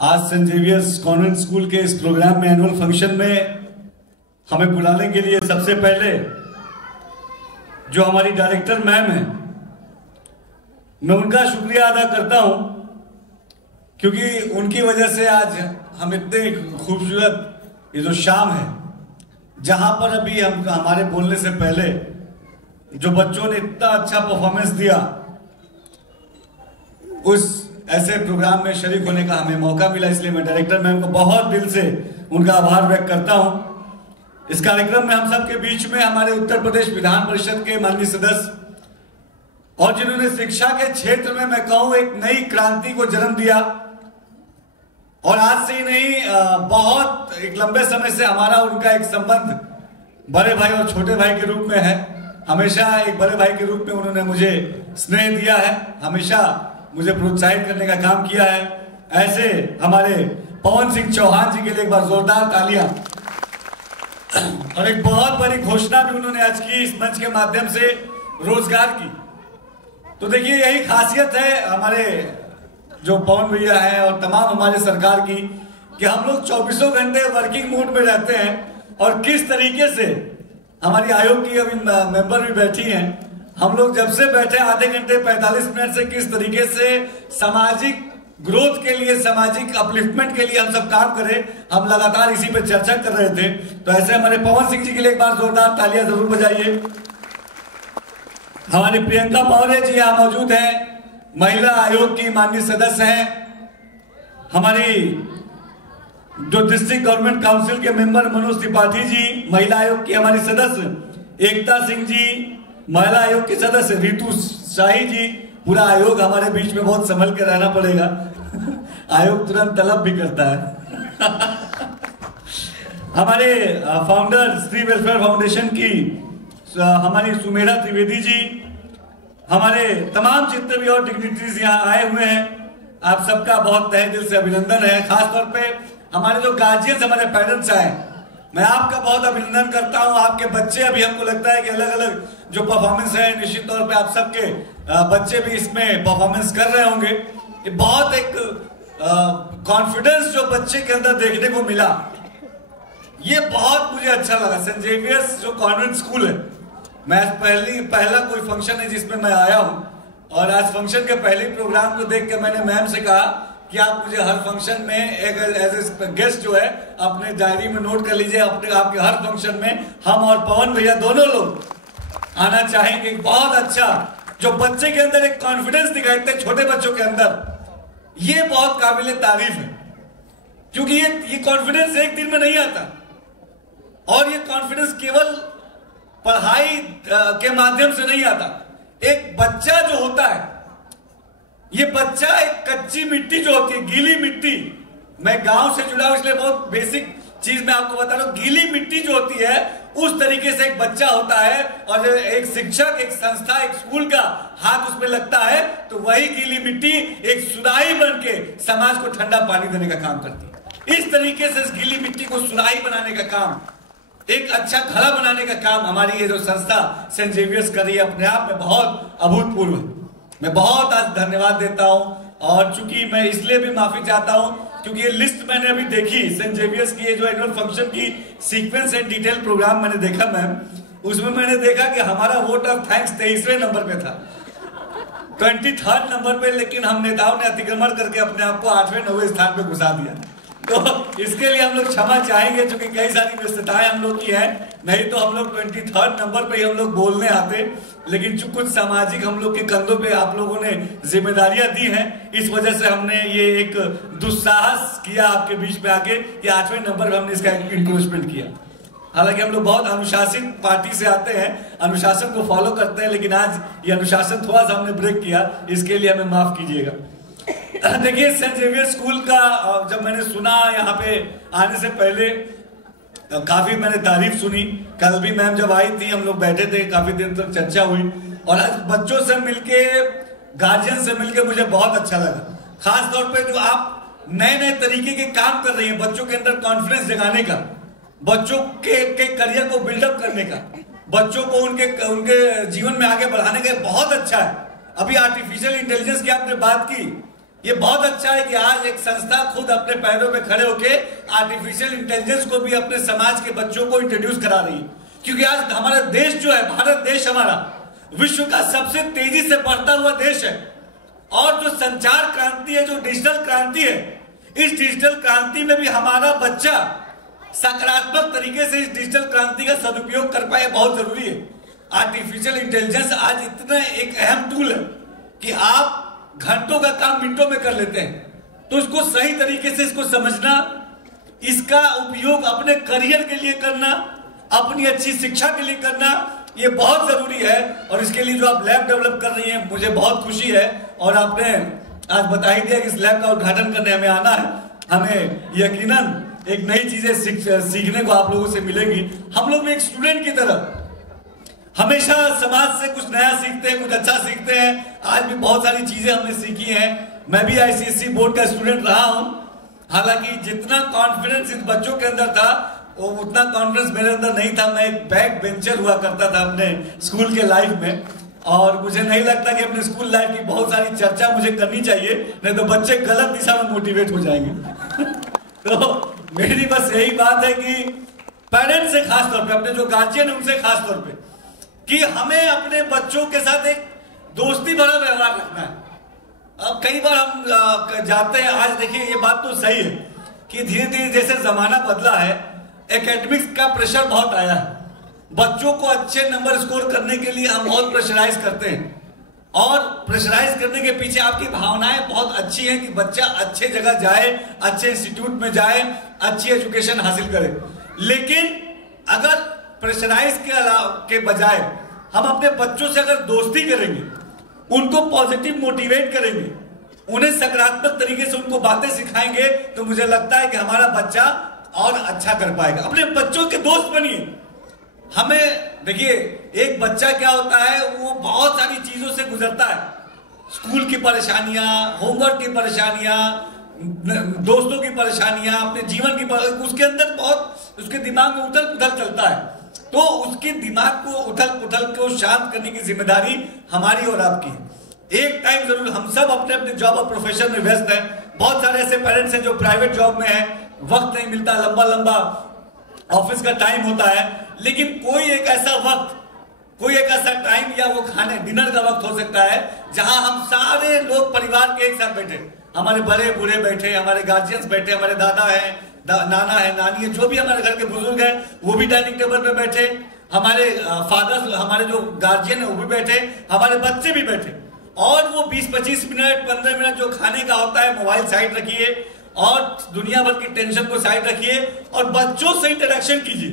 आज Saint Xavier's convent school के इस प्रोग्राम में एनुअल फंक्शन में हमें बुलाने के लिए सबसे पहले जो हमारी डायरेक्टर मैम है, मैं उनका शुक्रिया अदा करता हूं, क्योंकि उनकी वजह से आज हम इतने खूबसूरत ये जो शाम है, जहां पर अभी हम हमारे बोलने से पहले जो बच्चों ने इतना अच्छा परफॉर्मेंस दिया, उस ऐसे प्रोग्राम में शरीक होने का हमें मौका मिला। इसलिए मैं डायरेक्टर मैम को बहुत दिल से उनका आभार व्यक्त करता हूं। इस कार्यक्रम में हम सब के बीच में हमारे उत्तर प्रदेश विधान परिषद के माननीय सदस्य और जिन्होंने शिक्षा के क्षेत्र में मैं कहूं एक नई क्रांति को जन्म दिया, और आज से ही नहीं बहुत एक लंबे समय से हमारा उनका एक संबंध बड़े भाई और छोटे भाई के रूप में है। हमेशा एक बड़े भाई के रूप में उन्होंने मुझे स्नेह दिया है, हमेशा मुझे प्रोत्साहित करने का काम किया है। ऐसे हमारे पवन सिंह चौहान जी के लिए एक बार जोरदार तालियां। और एक बहुत बड़ी घोषणा भी उन्होंने आज की इस मंच के माध्यम से रोजगार की। तो देखिए, यही खासियत है हमारे जो पवन भैया हैं और तमाम हमारे सरकार की, कि हम लोग 24 घंटे वर्किंग मोड में रहते हैं। और किस तरीके से हमारी आयोग की अभी मेंबर भी बैठी हैं, हम लोग जब से बैठे आधे घंटे 45 मिनट से किस तरीके से सामाजिक ग्रोथ के लिए, सामाजिक अपलिफ्टमेंट के लिए हम सब काम करें, हम लगातार इसी पे चर्चा कर रहे थे। तो ऐसे हमारे पवन सिंह जी के लिए एक बार जोरदार तालियां जरूर बजाइए। हमारी प्रियंका पौरे जी यहाँ मौजूद हैं, महिला आयोग की माननीय सदस्य हैं। हमारी जो डिस्ट्रिक्ट गवर्नमेंट काउंसिल के मेंबर मनोज त्रिपाठी जी, महिला आयोग की हमारी सदस्य एकता सिंह जी, महिला आयोग की सदस्य रितु शाही जी। पूरा आयोग हमारे बीच में बहुत संभल के रहना पड़ेगा आयोग तुरंत तलब भी करता है हमारे फाउंडर स्त्री वेलफेयर फाउंडेशन की हमारी सुमेधा त्रिवेदी जी, हमारे तमाम जितने भी और डिग्निटरीज यहाँ आए हुए हैं, आप सबका बहुत तहे दिल से अभिनंदन है। खासतौर पे हमारे जो गार्जियंस, हमारे पेरेंट्स आए, मैं आपका बहुत अभिनंदन करता हूं। आपके बच्चे, अभी हमको लगता है कि अलग अलग जो परफॉर्मेंस है, निश्चित तौर पे आप सबके बच्चे भी इसमें परफॉर्मेंस कर रहे होंगे। ये बहुत एक कॉन्फिडेंस जो बच्चे के अंदर देखने को मिला, ये बहुत मुझे अच्छा लगा। सेंट जेवियर्स जो कॉन्वेंट स्कूल है, मैं पहला कोई फंक्शन है जिसमें मैं आया हूं, और आज फंक्शन के पहले प्रोग्राम को देख के मैंने मैम से कहा कि आप मुझे हर फंक्शन में एक एज ए गेस्ट जो है अपने डायरी में नोट कर लीजिए। अपने आपके हर फंक्शन में हम और पवन भैया दोनों लोग आना चाहेंगे। बहुत अच्छा जो बच्चे के अंदर एक कॉन्फिडेंस दिखाते हैं, छोटे बच्चों के अंदर, ये बहुत काबिल तारीफ है। क्योंकि ये कॉन्फिडेंस एक दिन में नहीं आता, और ये कॉन्फिडेंस केवल पढ़ाई के माध्यम से नहीं आता। एक बच्चा जो होता है, ये बच्चा एक कच्ची मिट्टी जो होती है, गीली मिट्टी, मैं गांव से जुड़ा हूं इसलिए बहुत बेसिक चीज मैं आपको बता रहा हूं। गीली मिट्टी जो होती है, उस तरीके से एक बच्चा होता है, और एक शिक्षक, एक संस्था, एक स्कूल का हाथ उसमें लगता है, तो वही गीली मिट्टी एक सुराही बन के समाज को ठंडा पानी देने का काम करती है। इस तरीके से इस गीली मिट्टी को सुराही बनाने का काम, एक अच्छा घड़ा बनाने का काम हमारी ये जो संस्था सेंट जेवियर्स कर रही है, अपने आप में बहुत अभूतपूर्व है। मैं बहुत आज धन्यवाद देता हूं। और चूंकि मैं इसलिए भी माफी चाहता हूं, क्योंकि ये लिस्ट मैंने अभी देखी, सेंट जेवियर्स की ये जो एनुअल फंक्शन की सीक्वेंस एंड डिटेल प्रोग्राम मैंने देखा मैम, उसमें मैंने देखा कि हमारा वोट ऑफ थैंक्स 23वें नंबर पे था, 23rd नंबर पे, लेकिन हम नेताओं ने अतिक्रमण करके अपने आप को 8वें 9वें स्थान पे घुसा दिया। तो इसके लिए हम लोग क्षमा चाहेंगे, क्योंकि कई सारी व्यस्तताएं हम लोग की है, नहीं तो हम लोग 23rd नंबर पे ही हम लोग बोलने आते। लेकिन जो कुछ सामाजिक हम लोग के कंधों पे आप लोगों ने जिम्मेदारियां दी हैं, इस वजह से हमने ये एक दुस्साहस किया आपके बीच में आके कि 8वें नंबर पे हमने इसका इंक्रोचमेंट किया। हालांकि हम लोग बहुत अनुशासित पार्टी से आते हैं, अनुशासन को फॉलो करते हैं, लेकिन आज ये अनुशासन थोड़ा सा हमने ब्रेक किया, इसके लिए हमें माफ कीजिएगा। देखिए, सेंट जेवियर स्कूल का जब मैंने सुना, यहाँ पे आने से पहले काफी मैंने तारीफ सुनी। कल भी मैम जब आई थी, हम लोग बैठे थे, काफी दिन तक चर्चा हुई, और आज बच्चों से मिलके, गार्जियन से मिलके मुझे बहुत अच्छा लगा। खास तौर पे जो आप नए नए तरीके के काम कर रही हैं, बच्चों के अंदर कॉन्फिडेंस जगाने का, बच्चों के करियर को बिल्डअप करने का, बच्चों को उनके जीवन में आगे बढ़ाने का, बहुत अच्छा है। अभी आर्टिफिशियल इंटेलिजेंस की आपने बात की, ये बहुत अच्छा है कि आज एक संस्था खुद अपने पैरों पे खड़े होके आर्टिफिशियल इंटेलिजेंस को भी अपने समाज के बच्चों को इंट्रोड्यूस करा रही है। क्योंकि आज हमारा देश जो है, भारत देश हमारा विश्व का सबसे तेजी से बढ़ता हुआ देश है। और जो संचार क्रांति है, जो डिजिटल क्रांति है, इस डिजिटल क्रांति में भी हमारा बच्चा सकारात्मक तरीके से इस डिजिटल क्रांति का सदुपयोग कर पाए, बहुत जरूरी है। आर्टिफिशियल इंटेलिजेंस आज इतना एक अहम टूल है कि आप घंटों का काम मिनटों में कर लेते हैं। तो इसको सही तरीके से इसको समझना, इसका उपयोग अपने करियर के लिए करना, अपनी अच्छी शिक्षा के लिए करना, ये बहुत जरूरी है। और इसके लिए जो आप लैब डेवलप कर रही हैं, मुझे बहुत खुशी है। और आपने आज बता ही दिया कि इस लैब का उद्घाटन करने हमें आना है। हमें यकीनन एक नई चीजें सीखने को आप लोगों से मिलेगी। हम लोग भी एक स्टूडेंट की तरह हमेशा समाज से कुछ नया सीखते हैं, कुछ अच्छा सीखते हैं। आज भी बहुत सारी चीजें हमने सीखी हैं। मैं भी आईसीएसई बोर्ड का स्टूडेंट रहा हूं। हालांकि जितना कॉन्फिडेंस इन बच्चों के अंदर था, वो उतना कॉन्फिडेंस मेरे अंदर नहीं था। मैं एक बैक बेंचर हुआ करता था अपने स्कूल के लाइफ में, और मुझे नहीं लगता कि अपने स्कूल लाइफ की बहुत सारी चर्चा मुझे करनी चाहिए, नहीं तो बच्चे गलत दिशा में मोटिवेट हो जाएंगे। तो मेरी बस यही बात है कि पेरेंट्स से खास तौर पे, अपने जो गार्जियन है उनसे खास तौर पे, कि हमें अपने बच्चों के साथ एक दोस्ती भरा व्यवहार रखना है। अब कई बार हम जाते हैं, आज देखिए ये बात तो सही है कि धीरे धीरे जैसे जमाना बदला है, एकेडमिक्स का प्रेशर बहुत आया है। बच्चों को अच्छे नंबर स्कोर करने के लिए हम बहुत प्रेशराइज करते हैं, और प्रेशराइज करने के पीछे आपकी भावनाएं बहुत अच्छी हैं कि बच्चा अच्छे जगह जाए, अच्छे इंस्टीट्यूट में जाए, अच्छी एजुकेशन हासिल करे। लेकिन अगर प्रेशराइज के बजाय हम अपने बच्चों से अगर दोस्ती करेंगे, उनको पॉजिटिव मोटिवेट करेंगे, उन्हें सकारात्मक तरीके से उनको बातें सिखाएंगे, तो मुझे लगता है कि हमारा बच्चा और अच्छा कर पाएगा। अपने बच्चों के दोस्त बनिए। हमें देखिए, एक बच्चा क्या होता है, वो बहुत सारी चीजों से गुजरता है। स्कूल की परेशानियां, होमवर्क की परेशानियां, दोस्तों की परेशानियां, अपने जीवन की उसके अंदर बहुत उसके दिमाग में उथल पुथल चलता है। तो उसके दिमाग को उथल पुथल को शांत करने की जिम्मेदारी हमारी और आपकी है। एक टाइम जरूर हम सब अपने अपने जॉब और प्रोफेशन में व्यस्त हैं। बहुत सारे ऐसे पेरेंट्स हैं जो प्राइवेट जॉब में हैं, वक्त नहीं मिलता, लंबा लंबा ऑफिस का टाइम होता है। लेकिन कोई एक ऐसा वक्त, कोई एक ऐसा टाइम या वो खाने डिनर का वक्त हो सकता है जहां हम सारे लोग परिवार के एक साथ बैठे, हमारे बड़े बूढ़े बैठे, हमारे गार्जियंस बैठे, हमारे दादा है, नाना है, नानी है, जो भी हमारे घर के बुजुर्ग हैं वो भी डाइनिंग टेबल पे बैठे, हमारे फादर्स, हमारे जो गार्जियन है वो भी बैठे, हमारे बच्चे भी बैठे। और वो 20-25 मिनट 15 मिनट जो खाने का होता है, मोबाइल साइड रखिए और दुनिया भर की टेंशन को साइड रखिए और बच्चों से इंटरेक्शन कीजिए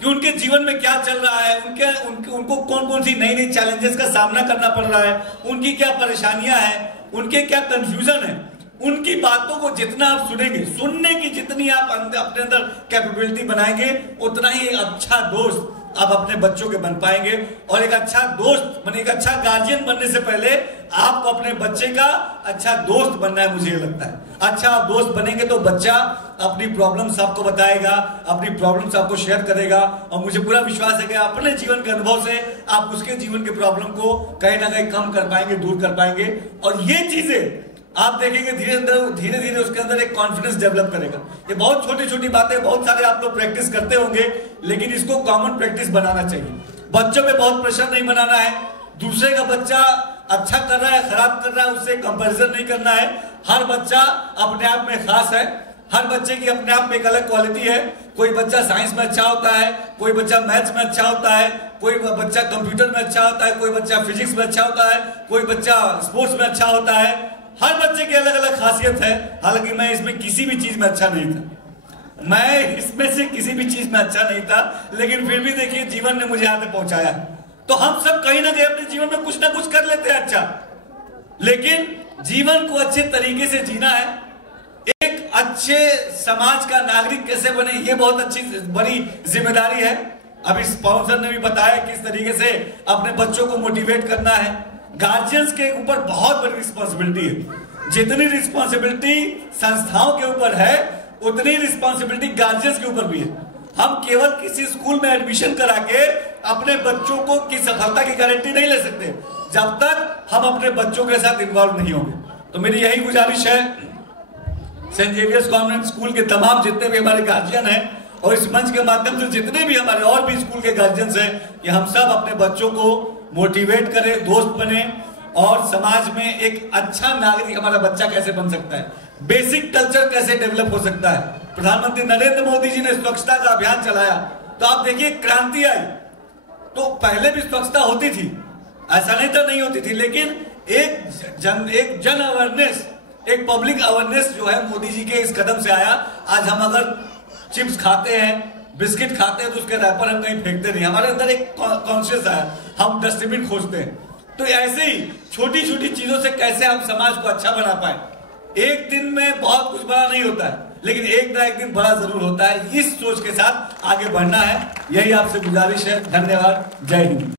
कि उनके जीवन में क्या चल रहा है, उनको कौन कौन सी नई नई चैलेंजेस का सामना करना पड़ रहा है, उनकी क्या परेशानियां हैं, उनके क्या कंफ्यूजन है। उनकी बातों को जितना आप सुनेंगे, सुनने की जितनी आप अपने अंदर कैपेबिलिटी बनाएंगे, उतना ही अच्छा दोस्त आप अपने बच्चों के बन पाएंगे। और एक अच्छा दोस्त बने, एक अच्छा गार्जियन बनने से पहले आपको अपने बच्चे का अच्छा दोस्त बनना है। मुझे लगता है अच्छा आप दोस्त बनेंगे तो बच्चा अपनी प्रॉब्लम्स आपको बताएगा, अपनी प्रॉब्लम्स आपको शेयर करेगा, और मुझे पूरा विश्वास है कि अपने जीवन के अनुभव से आप उसके जीवन के प्रॉब्लम को कहीं ना कहीं कम कर पाएंगे, दूर कर पाएंगे। और ये चीजें आप देखेंगे धीरे धीरे उसके अंदर एक कॉन्फिडेंस डेवलप करेगा। ये बहुत छोटी छोटी बातें, बहुत सारे आप लोग प्रैक्टिस करते होंगे, लेकिन इसको कॉमन प्रैक्टिस बनाना चाहिए। बच्चों पे बहुत प्रेशर नहीं बनाना है। दूसरे का बच्चा अच्छा कर रहा है, खराब कर रहा है, उससे कंपैरिजन नहीं करना है। हर बच्चा अपने आप में खास है, हर बच्चे की अपने आप में एक अलग क्वालिटी है। कोई बच्चा साइंस में अच्छा होता है, कोई बच्चा मैथ्स में अच्छा होता है, कोई बच्चा कंप्यूटर में अच्छा होता है, कोई बच्चा फिजिक्स में अच्छा होता है, कोई बच्चा स्पोर्ट्स में अच्छा होता है। हर बच्चे की अलग अलग खासियत है। हालांकि मैं इसमें किसी भी चीज में अच्छा नहीं था, मैं इसमें से किसी भी चीज में अच्छा नहीं था, लेकिन फिर भी देखिए जीवन ने मुझे यहाँ पे पहुंचाया। तो हम सब कहीं ना कहीं अपने जीवन में कुछ ना कुछ कर लेते हैं अच्छा, लेकिन जीवन को अच्छे तरीके से जीना है। एक अच्छे समाज का नागरिक कैसे बने, ये बहुत अच्छी बड़ी जिम्मेदारी है। अभी स्पॉन्सर ने भी बताया किस तरीके से अपने बच्चों को मोटिवेट करना है। गार्जियंस के ऊपर बहुत बड़ी रिस्पॉन्सिबिलिटी है। जितनी रिस्पॉन्सिबिलिटी संस्थाओं के ऊपर है, उतनी रिस्पॉन्सिबिलिटी गार्जियंस के ऊपर भी है। हम केवल किसी स्कूल में एडमिशन करा के अपने बच्चों की सफलता की गारंटी नहीं ले सकते जब तक हम अपने बच्चों के साथ इन्वॉल्व नहीं होंगे। तो मेरी यही गुजारिश है सेंट जेवियर्स कॉन्वेंट स्कूल के तमाम जितने भी हमारे गार्जियन हैं और इस मंच के माध्यम से जितने भी हमारे और भी स्कूल के गार्जियंस हैं कि हम सब अपने बच्चों को मोटिवेट करें, दोस्त बने और समाज में एक अच्छा नागरिक हमारा बच्चा कैसे बन सकता है, बेसिक कल्चर कैसे डेवलप हो सकता है। प्रधानमंत्री नरेंद्र मोदी जी ने स्वच्छता का अभियान चलाया तो आप देखिए क्रांति आई। तो पहले भी स्वच्छता होती थी, ऐसा नहीं तो नहीं होती थी, लेकिन एक जन अवेयरनेस, एक पब्लिक अवेयरनेस जो है मोदी जी के इस कदम से आया। आज हम अगर चिप्स खाते हैं, बिस्किट खाते हैं तो उसके रैपर हम कहीं फेंकते नहीं, हमारे अंदर एक कॉन्शियस आया, हम डस्टबिन खोजते हैं। तो ऐसे ही छोटी छोटी चीजों से कैसे हम समाज को अच्छा बना पाए। एक दिन में बहुत कुछ बड़ा नहीं होता है, लेकिन एक ना एक दिन बड़ा जरूर होता है। इस सोच के साथ आगे बढ़ना है, यही आपसे गुजारिश है। धन्यवाद, जय हिंद।